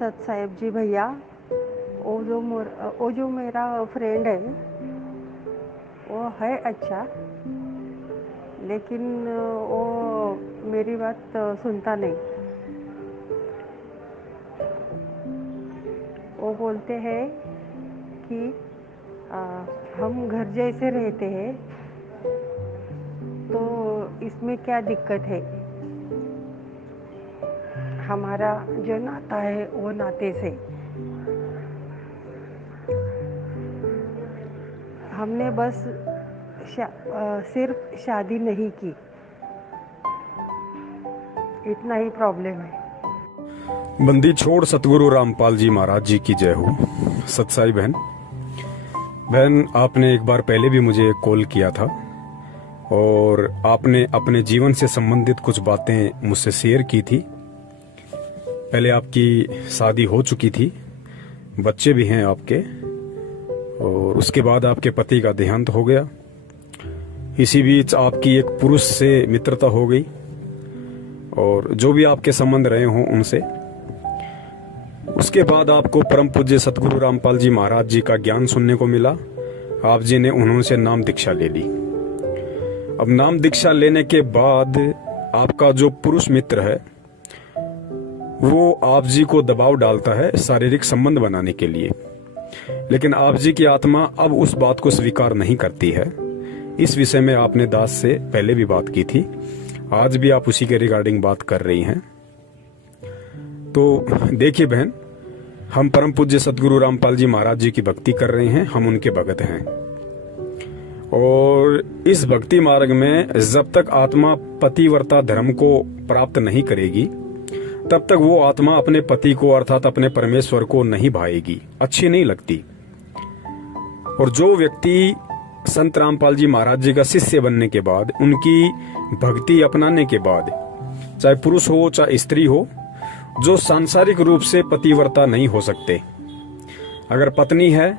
सत साहेब जी भैया, वो जो मेरा फ्रेंड है वो है अच्छा, लेकिन वो मेरी बात सुनता नहीं। वो बोलते हैं कि हम घर जैसे रहते हैं, तो इसमें क्या दिक्कत है। हमारा जो नाता है वो नाते से हमने बस सिर्फ शादी नहीं की, इतना ही प्रॉब्लम है। बंदी छोड़ सतगुरु रामपाल जी महाराज जी की जय हो। सतसाई बहन, आपने एक बार पहले भी मुझे कॉल किया था और आपने अपने जीवन से संबंधित कुछ बातें मुझसे शेयर की थी। पहले आपकी शादी हो चुकी थी, बच्चे भी हैं आपके, और उसके बाद आपके पति का देहांत हो गया। इसी बीच आपकी एक पुरुष से मित्रता हो गई और जो भी आपके संबंध रहे हों उनसे। उसके बाद आपको परम पूज्य सतगुरु रामपाल जी महाराज जी का ज्ञान सुनने को मिला। आप जी ने उन्होंने नाम दीक्षा ले ली। अब नाम दीक्षा लेने के बाद आपका जो पुरुष मित्र है वो आप जी को दबाव डालता है शारीरिक संबंध बनाने के लिए, लेकिन आप जी की आत्मा अब उस बात को स्वीकार नहीं करती है। इस विषय में आपने दास से पहले भी बात की थी, आज भी आप उसी के रिगार्डिंग बात कर रही हैं। तो देखिए बहन, हम परम पूज्य सतगुरु रामपाल जी महाराज जी की भक्ति कर रहे हैं, हम उनके भगत हैं। और इस भक्ति मार्ग में जब तक आत्मा पतिव्रता धर्म को प्राप्त नहीं करेगी तब तक वो आत्मा अपने पति को अर्थात अपने परमेश्वर को नहीं भाएगी, अच्छी नहीं लगती। और जो व्यक्ति संत रामपाल जी महाराज जी का शिष्य बनने के बाद, उनकी भक्ति अपनाने के बाद, चाहे पुरुष हो चाहे स्त्री हो, जो सांसारिक रूप से पतिव्रता नहीं हो सकते, अगर पत्नी है,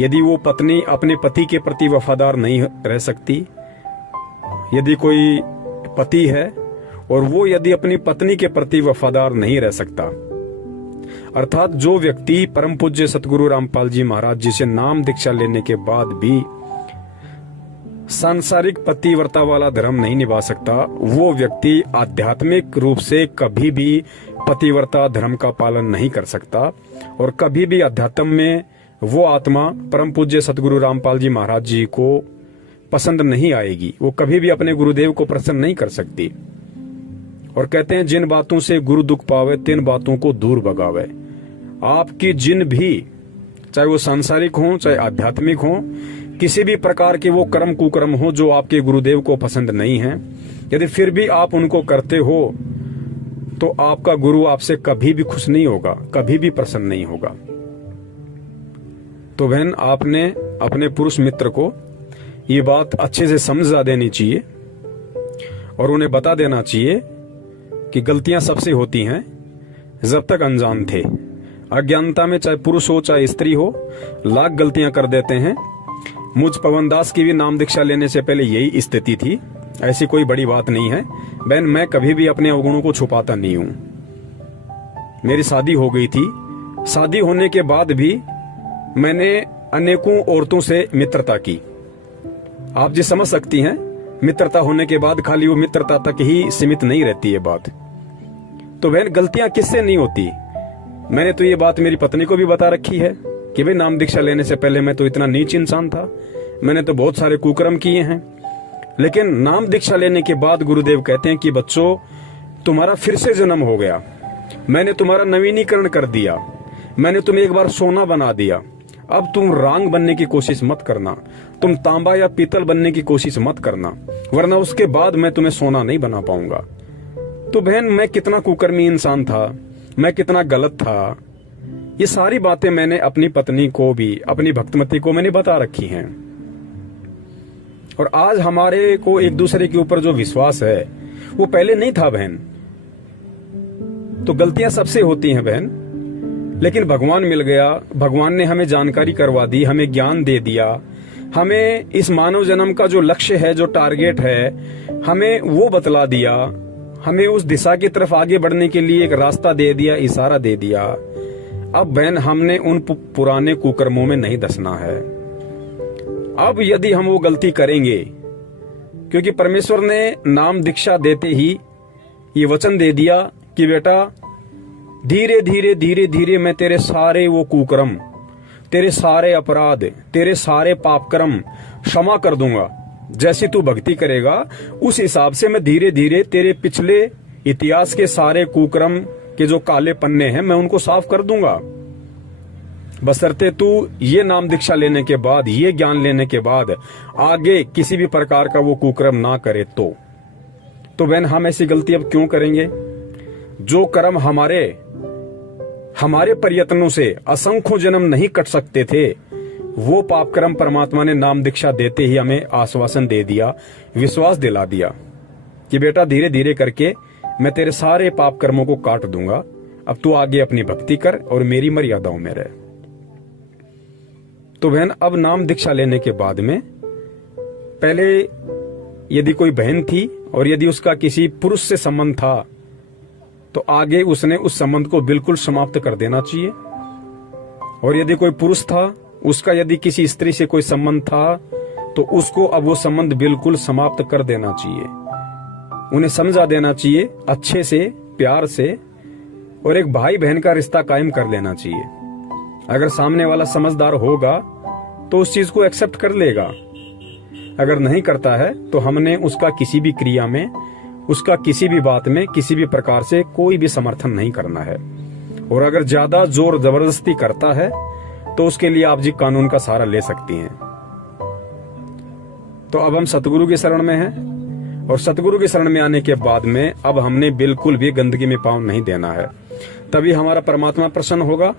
यदि वो पत्नी अपने पति के प्रति वफादार नहीं रह सकती, यदि कोई पति है और वो यदि अपनी पत्नी के प्रति वफादार नहीं रह सकता, अर्थात जो व्यक्ति परम पूज्य सतगुरु रामपाल जी महाराज जी से नाम दीक्षा लेने के बाद भी सांसारिक पतिव्रता वाला धर्म नहीं निभा सकता, वो व्यक्ति आध्यात्मिक रूप से कभी भी पतिव्रता धर्म का पालन नहीं कर सकता और कभी भी अध्यात्म में वो आत्मा परम पूज्य सतगुरु रामपाल जी महाराज जी को पसंद नहीं आएगी। वो कभी भी अपने गुरुदेव को प्रसन्न नहीं कर सकती। और कहते हैं जिन बातों से गुरु दुख पावे तिन बातों को दूर भगावे। आपकी जिन भी, चाहे वो सांसारिक हो चाहे आध्यात्मिक हो, किसी भी प्रकार के वो कर्म कुकर्म हो जो आपके गुरुदेव को पसंद नहीं है, यदि फिर भी आप उनको करते हो तो आपका गुरु आपसे कभी भी खुश नहीं होगा, कभी भी प्रसन्न नहीं होगा। तो बहन, आपने अपने पुरुष मित्र को ये बात अच्छे से समझा देनी चाहिए और उन्हें बता देना चाहिए कि गलतियां सबसे होती हैं जब तक अनजान थे। अज्ञानता में चाहे पुरुष हो चाहे स्त्री हो, लाख गलतियां कर देते हैं। मुझ पवन दास की भी नाम दीक्षा लेने से पहले यही स्थिति थी, ऐसी कोई बड़ी बात नहीं है बहन। मैं कभी भी अपने अवगुणों को छुपाता नहीं हूं। मेरी शादी हो गई थी, शादी होने के बाद भी मैंने अनेकों औरतों से मित्रता की। आप जी समझ सकती हैं, मित्रता होने के बाद खाली वो मित्रता तक ही सीमित नहीं रहती है बात। तो बहन, गलतियां किससे नहीं होती। मैंने तो ये बात मेरी पत्नी को भी बता रखी है कि भाई नाम दीक्षा लेने से पहले मैं तो इतना नीच इंसान था, मैंने तो बहुत सारे कुकर्म किए हैं, लेकिन नाम दीक्षा लेने के बाद गुरुदेव कहते हैं कि बच्चों, तुम्हारा फिर से जन्म हो गया, मैंने तुम्हारा नवीनीकरण कर दिया, मैंने तुम्हें एक बार सोना बना दिया। अब तुम रांग बनने की कोशिश मत करना, तुम तांबा या पीतल बनने की कोशिश मत करना, वरना उसके बाद मैं तुम्हें सोना नहीं बना पाऊंगा। तो बहन, मैं कितना कुकर्मी इंसान था, मैं कितना गलत था, ये सारी बातें मैंने अपनी पत्नी को भी, अपनी भक्तमती को मैंने बता रखी हैं। और आज हमारे को एक दूसरे के ऊपर जो विश्वास है वो पहले नहीं था बहन। तो गलतियां सबसे होती हैं बहन, लेकिन भगवान मिल गया, भगवान ने हमें जानकारी करवा दी, हमें ज्ञान दे दिया, हमें इस मानव जन्म का जो लक्ष्य है, जो टारगेट है, हमें वो बतला दिया, हमें उस दिशा की तरफ आगे बढ़ने के लिए एक रास्ता दे दिया, इशारा दे दिया। अब बहन हमने उन पुराने कुकर्मों में नहीं धंसना है। अब यदि हम वो गलती करेंगे, क्योंकि परमेश्वर ने नाम दीक्षा देते ही ये वचन दे दिया कि बेटा धीरे धीरे धीरे धीरे मैं तेरे सारे वो कुकर्म, तेरे सारे अपराध, तेरे सारे पाप कर्म क्षमा कर दूंगा। जैसी तू भक्ति करेगा उस हिसाब से मैं धीरे धीरे तेरे पिछले इतिहास के सारे कुकर्म के जो काले पन्ने हैं मैं उनको साफ कर दूंगा, बशर्ते तू ये नाम दीक्षा लेने के बाद, ये ज्ञान लेने के बाद आगे किसी भी प्रकार का वो कुकर्म ना करे। तो बहन हम ऐसी गलती अब क्यों करेंगे? जो कर्म हमारे प्रयत्नों से असंख्यों जन्म नहीं कट सकते थे, वो पाप कर्म परमात्मा ने नाम दीक्षा देते ही हमें आश्वासन दे दिया, विश्वास दिला दिया कि बेटा धीरे धीरे करके मैं तेरे सारे पाप कर्मों को काट दूंगा। अब तू आगे अपनी भक्ति कर और मेरी मर्यादाओं में रह। तो बहन अब नाम दीक्षा लेने के बाद में पहले यदि कोई बहन थी और यदि उसका किसी पुरुष से संबंध था तो आगे उसने उस संबंध को बिल्कुल समाप्त कर देना चाहिए। और यदि कोई पुरुष था, उसका यदि किसी स्त्री से कोई संबंध था तो उसको अब वो संबंध बिल्कुल समाप्त कर देना चाहिए। उन्हें समझा देना चाहिए अच्छे से, प्यार से, और एक भाई बहन का रिश्ता कायम कर लेना चाहिए। अगर सामने वाला समझदार होगा तो उस चीज को एक्सेप्ट कर लेगा। अगर नहीं करता है तो हमने उसका किसी भी क्रिया में, उसका किसी भी बात में किसी भी प्रकार से कोई भी समर्थन नहीं करना है। और अगर ज्यादा जोर जबरदस्ती करता है तो उसके लिए आप जी कानून का सहारा ले सकती हैं। तो अब हम सतगुरु की शरण में हैं और सतगुरु की शरण में आने के बाद में अब हमने बिल्कुल भी गंदगी में पांव नहीं देना है। तभी हमारा परमात्मा प्रसन्न होगा,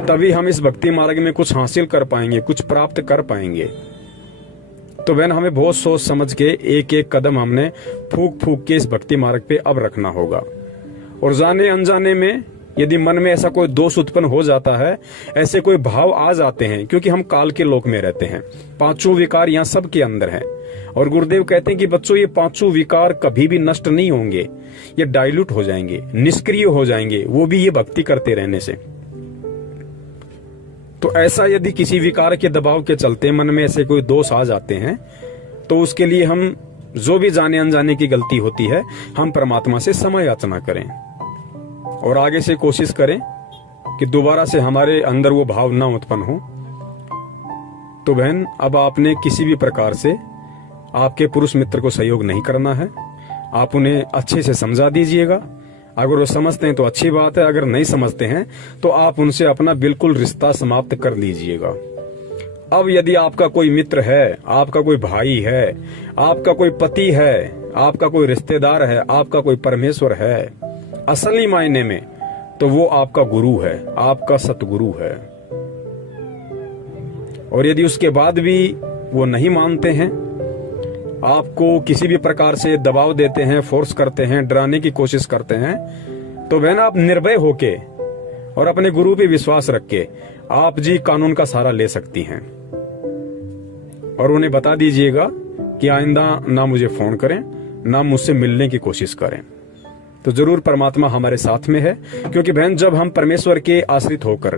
तभी हम इस भक्ति मार्ग में कुछ हासिल कर पाएंगे, कुछ प्राप्त कर पाएंगे। तो बहन हमें बहुत सोच समझ के एक एक कदम हमने फूक फूक के इस भक्ति मार्ग पे अब रखना होगा। और जाने अनजाने में यदि मन में ऐसा कोई दोष उत्पन्न हो जाता है, ऐसे कोई भाव आ जाते हैं, क्योंकि हम काल के लोक में रहते हैं, पांचों विकार यहाँ सबके अंदर हैं। और गुरुदेव कहते हैं कि बच्चों ये पांचों विकार कभी भी नष्ट नहीं होंगे, ये डाइल्यूट हो जाएंगे, निष्क्रिय हो जाएंगे, वो भी ये भक्ति करते रहने से। तो ऐसा यदि किसी विकार के दबाव के चलते मन में ऐसे कोई दोष आ जाते हैं तो उसके लिए हम जो भी जाने अनजाने की गलती होती है हम परमात्मा से क्षमा याचना करें और आगे से कोशिश करें कि दोबारा से हमारे अंदर वो भाव ना उत्पन्न हो। तो बहन अब आपने किसी भी प्रकार से आपके पुरुष मित्र को सहयोग नहीं करना है, आप उन्हें अच्छे से समझा दीजिएगा। अगर वो समझते हैं तो अच्छी बात है, अगर नहीं समझते हैं तो आप उनसे अपना बिल्कुल रिश्ता समाप्त कर लीजिएगा। अब यदि आपका कोई मित्र है, आपका कोई भाई है, आपका कोई पति है, आपका कोई रिश्तेदार है, आपका कोई परमेश्वर है असली मायने में, तो वो आपका गुरु है, आपका सतगुरु है। और यदि उसके बाद भी वो नहीं मानते हैं, आपको किसी भी प्रकार से दबाव देते हैं, फोर्स करते हैं, डराने की कोशिश करते हैं, तो बहन आप निर्भय होके और अपने गुरु पे विश्वास रख के आप जी कानून का सहारा ले सकती हैं। और उन्हें बता दीजिएगा कि आइंदा ना मुझे फोन करें, ना मुझसे मिलने की कोशिश करें। तो जरूर परमात्मा हमारे साथ में है, क्योंकि बहन जब हम परमेश्वर के आश्रित होकर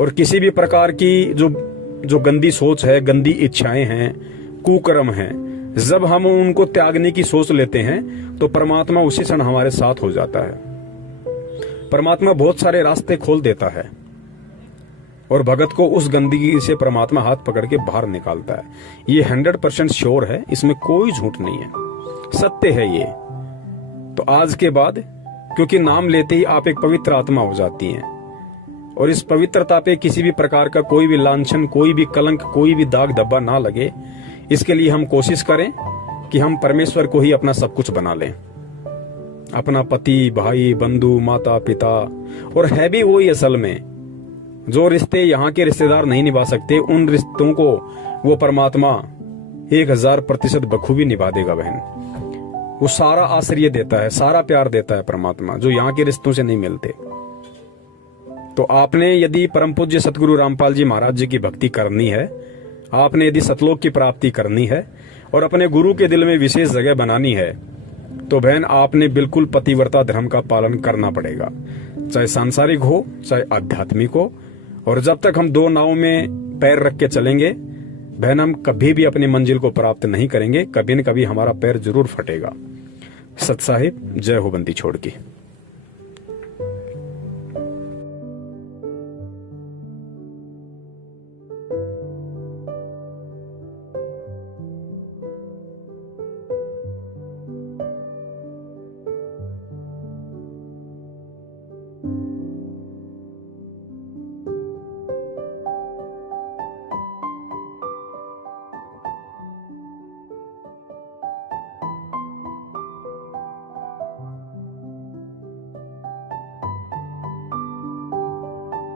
और किसी भी प्रकार की जो गंदी सोच है, गंदी इच्छाएं हैं, कुकर्म हैं, जब हम उनको त्यागने की सोच लेते हैं तो परमात्मा उसी क्षण हमारे साथ हो जाता है। परमात्मा बहुत सारे रास्ते खोल देता है और भगत को उस गंदगी से परमात्मा हाथ पकड़ के बाहर निकालता है। ये 100% श्योर है, इसमें कोई झूठ नहीं है, सत्य है ये। तो आज के बाद क्योंकि नाम लेते ही आप एक पवित्र आत्मा हो जाती हैं और इस पवित्रता पे किसी भी प्रकार का कोई भी लांछन, कोई भी कलंक, कोई भी दाग धब्बा ना लगे, इसके लिए हम कोशिश करें कि हम परमेश्वर को ही अपना सब कुछ बना लें, अपना पति, भाई, बंधु, माता, पिता। और है भी वही असल में, जो रिश्ते यहाँ के रिश्तेदार नहीं निभा सकते, उन रिश्तों को वो परमात्मा 1000% बखूबी निभा देगा बहन। वो सारा आश्रय देता है, सारा प्यार देता है परमात्मा, जो यहाँ के रिश्तों से नहीं मिलते। तो आपने यदि परम पूज्य सतगुरु रामपाल जी महाराज जी की भक्ति करनी है, आपने यदि सतलोक की प्राप्ति करनी है और अपने गुरु के दिल में विशेष जगह बनानी है, तो बहन आपने बिल्कुल पतिव्रता धर्म का पालन करना पड़ेगा, चाहे सांसारिक हो चाहे आध्यात्मिक हो। और जब तक हम दो नाव में पैर रख के चलेंगे बहन, हम कभी भी अपनी मंजिल को प्राप्त नहीं करेंगे। कभी न कभी हमारा पैर जरूर फटेगा। सत साहिब, जय हो बंदी छोड़ की।